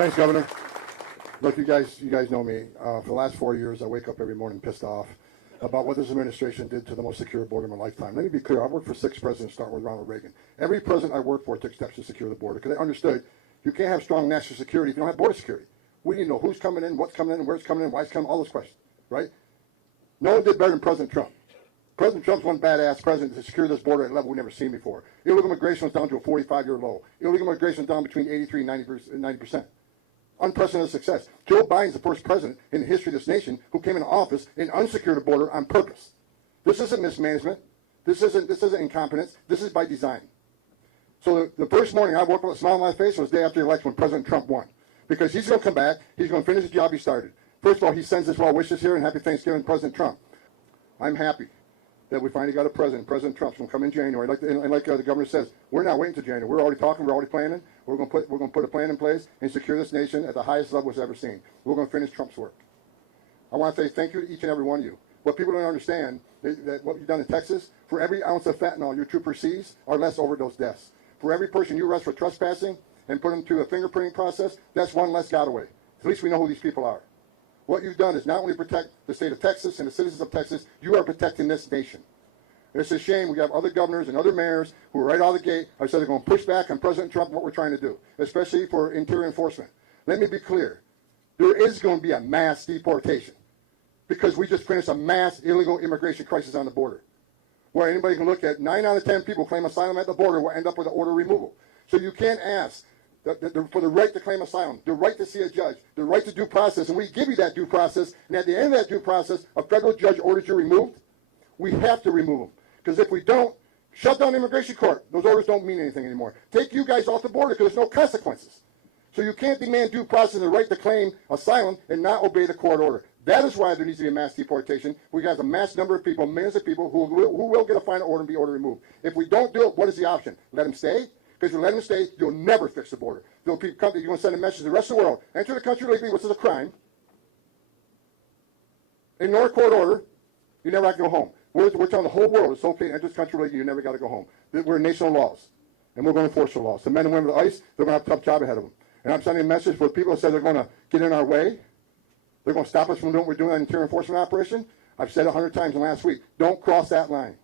Thanks, Governor. Look, you guys know me. For the last 4 years, I wake up every morning pissed off about what this administration did to the most secure border in my lifetime. Let me be clear. I worked for 6 presidents, starting with Ronald Reagan. Every president I worked for took steps to secure the border because they understood you can't have strong national security if you don't have border security. We need to know who's coming in, what's coming in, where's coming in, why it's coming, all those questions, right? No one did better than President Trump. President Trump's one badass president to secure this border at a level we've never seen before. Illegal immigration was down to a 45-year low. Illegal immigration was down between 83 and 90%. Unprecedented success. Joe Biden's the first president in the history of this nation who came into office and unsecured the border on purpose. This isn't mismanagement. This isn't incompetence. This is by design. So the first morning I woke up with a smile on my face was the day after the election when President Trump won. Because he's going to come back. He's going to finish the job he started. First of all, he sends his well wishes here and happy Thanksgiving, President Trump. I'm happy that we finally got a president. President Trump's going to come in January. Like the governor says, we're not waiting until January. We're already talking. We're already planning. We're going to put a plan in place and secure this nation at the highest level it's ever seen. We're going to finish Trump's work. I want to say thank you to each and every one of you. What people don't understand is that what you've done in Texas, for every ounce of fentanyl your trooper sees are less overdose deaths. For every person you arrest for trespassing and put them through a fingerprinting process, that's one less getaway. At least we know who these people are. What you've done is not only protect the state of Texas and the citizens of Texas, you are protecting this nation. It's a shame we have other governors and other mayors who are right out of the gate. I said they're going to push back on President Trump what we're trying to do, especially for interior enforcement. Let me be clear. There is going to be a mass deportation because we just finished a mass illegal immigration crisis on the border where anybody can look at 9 out of 10 people claim asylum at the border will end up with an order removal. So you can't ask for the right to claim asylum, the right to see a judge, the right to due process, and we give you that due process, and at the end of that due process, a federal judge orders you removed, we have to remove them. Because if we don't, shut down the immigration court. Those orders don't mean anything anymore. Take you guys off the border because there's no consequences. So you can't demand due process and the right to claim asylum and not obey the court order. That is why there needs to be a mass deportation. We got a mass number of people, millions of people who will get a final order and be order removed. If we don't do it, what is the option? Let them stay? Because if you let them stay, you'll never fix the border. You're going to send a message to the rest of the world. Enter the country illegally, which is a crime. Ignore a court order. You never have to go home. We're telling the whole world it's okay to enter this country illegally. You never got to go home. We're a nation of laws, and we're going to enforce the laws. The men and women of the ICE, they're going to have a tough job ahead of them. And I'm sending a message for people that say they're going to get in our way. They're going to stop us from doing what we're doing on interior enforcement operation. I've said it 100 times in the last week. Don't cross that line.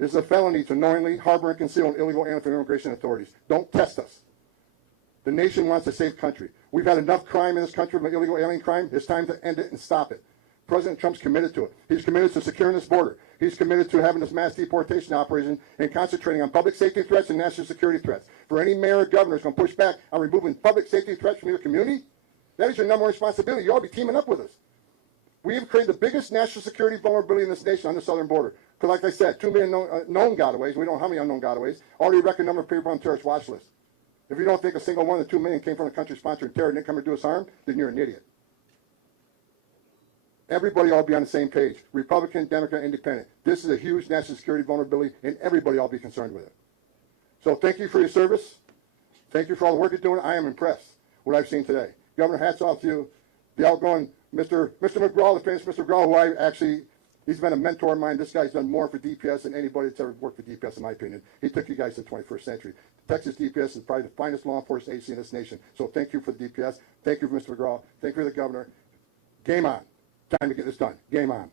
It's a felony to knowingly harbor and conceal an illegal alien from immigration authorities. Don't test us. The nation wants a safe country. We've had enough crime in this country, illegal alien crime. It's time to end it and stop it. President Trump's committed to it. He's committed to securing this border. He's committed to having this mass deportation operation and concentrating on public safety threats and national security threats. For any mayor or governor who's going to push back on removing public safety threats from your community, that is your number one responsibility. You ought to be teaming up with us. We have created the biggest national security vulnerability in this nation on the southern border. Because like I said, 2 million known gotaways. We don't know how many unknown gotaways. Already record number of people on terrorist watch list. If you don't think a single one of the 2 million came from a country sponsoring terror and didn't come and do us harm, then you're an idiot. Everybody ought to be on the same page. Republican, Democrat, Independent. This is a huge national security vulnerability, and everybody ought to be concerned with it. So thank you for your service. Thank you for all the work you're doing. I am impressed with what I've seen today. Governor, hats off to you. The outgoing Mr. McGraw, the famous Mr. McGraw, who he's been a mentor of mine. This guy's done more for DPS than anybody that's ever worked for DPS, in my opinion. He took you guys to the 21st century. Texas DPS is probably the finest law enforcement agency in this nation. So thank you for the DPS. Thank you for Mr. McGraw. Thank you for the governor. Game on. Time to get this done. Game on.